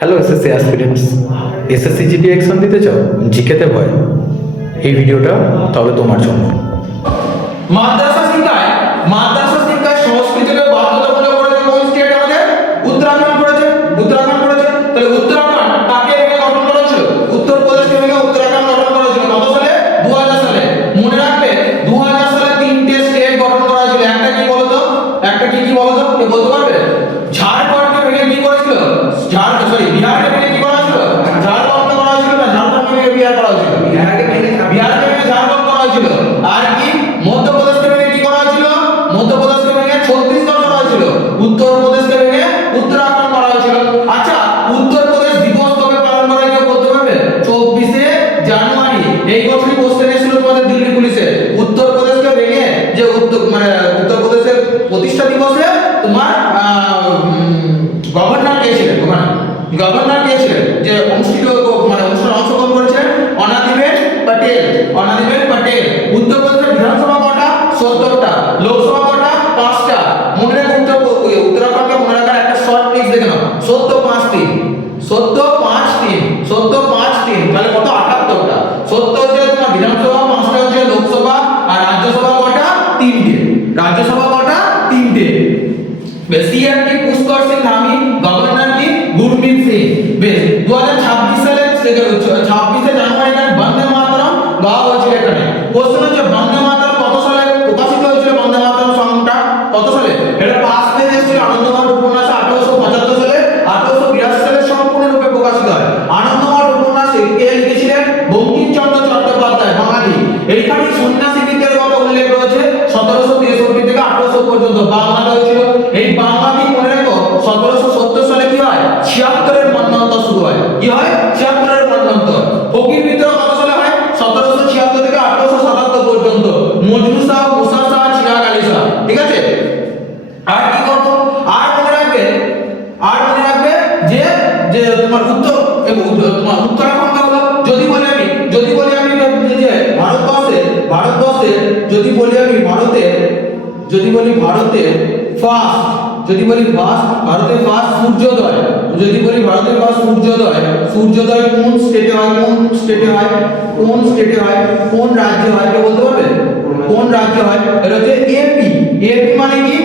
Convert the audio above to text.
Hello SSC aspirants, SSC GD exam দিতে চাও, জিকেতে ভয়? এই ভিডিওটা তাহলে তোমার জন্য। মাদ্রাসা শিক্ষায় সংস্কৃতিকে বাধ্যতামূলক করেছে কোন স্টেট? আমাদের উত্তরাখণ্ড করেছে। তাহলে উত্তরাখণ্ড কাকে ভেঙে গঠন করা হয়েছিল? উত্তরপ্রদেশকে ভেঙে উত্তরাখণ্ড গঠন করা হয়েছিল কত সালে? 2000 সালে। মনে রাখবে 2000 সালে তিনটে স্টেট গঠন করা হয়েছিল। একটা কি বলতো? কে বলতে পারবে? ঝাড়খণ্ডকে ভেঙে কি করেছিল? বিহারকে ভেঙে কি করা হয়েছিল? ঝাড়খণ্ড করা হয়েছিল না, ঝাড়খণ্ড ভেঙে বিহার করা হয়েছিল। বিহারকে ভেঙে ঝাড়খণ্ড করা হয়েছিল। আর কি মধ্যপ্রদেশকে ভেঙে কি করা হয়েছিল? মধ্যপ্রদেশকে ভেঙে ছত্তিশগড় করা হয়েছিল। উত্তরপ্রদেশকে ভেঙে উত্তরাখণ্ড করা হয়েছিল। আচ্ছা, উত্তরপ্রদেশ দিবস কবে পালন করা হয় কেউ বলতে পারবে? 24শে জানুয়ারি। এই বছরই কোশ্চেন এসেছিল তোমাদের দিল্লি পুলিশে। উত্তরপ্রদেশকে ভেঙে যে উত্তরপ্রদেশের প্রতিষ্ঠা দিবসে তোমার গভর্নর কে ছিলেন? গভর্নর কে ছিলেন যে অনুষ্ঠানে অংশগ্রহণ করেছিলেন? অনাদিবেন পটেল। উত্তরপ্রদেশের বিধানসভা কটা? 70টা। লোকসভা কটা? 5টা। মনে রেখে উত্তরাখণ্ডকে মনে রাখার একটা শর্ট ট্রিক্স দেখে নাও। 70-5-3 তাহলে কত? 78টা। 70 হচ্ছে তোমার বিধানসভা, 5টা হচ্ছে লোকসভা, আর রাজ্যসভা কটা? 3টে। সিএম কি পুষ্কর সিং ধামি, গভর্নর কি গুরমিত সিং। বেশ, 2026 সালে 26শে জানুয়ারি বন্দে মাতরম গাওয়া হয়েছিল এখানে। কোশ্চেন হচ্ছে বন্দে মাতরম কত সালে প্রকাশিত হয়েছিল? বন্দে মাতরম সংটা কত সালে? এটা পাস পেজ এসেছিল আনন্দমঠ উপন্যাস 1875 সালে। 1882 সালে সম্পূর্ণরূপে প্রকাশিত হয়। আনন্দমঠ উপন্যাস কে লিখেছিলেন? বঙ্কিমচন্দ্র চট্টোপাধ্যায়, বাঙালি। এইখানে সন্ন্যাসী বিদ্যার কথা উল্লেখ রয়েছে 1763 থেকে 1800 পর্যন্ত বাংলাতে হয়েছিল। এই বাংলাটি মনে রেখো 1770 সালে কি হয়? 76 মন্বন্তর শুরু হয়। কি হয়? 76 মন্বন্তর। ফকির বিদ্রোহ কত সালে হয়? 1776 থেকে 1877 পর্যন্ত। মজনু শাহ, মুসা শাহ, চিরাগ আলী শাহ। ঠিক আছে? আর কি করব? আর মনে রাখবে যে যে তোমার উত্তরাখণ্ড হলো। যদি বলি আমি যে ভারতবর্ষে ভারতের ফার্স্ট সূর্যোদয় কোন স্টেটে হয়? কোন রাজ্যে হয় কেউ বলতে পারবে? কোন রাজ্যে হয়? এটা হচ্ছে এপি। মানে কি?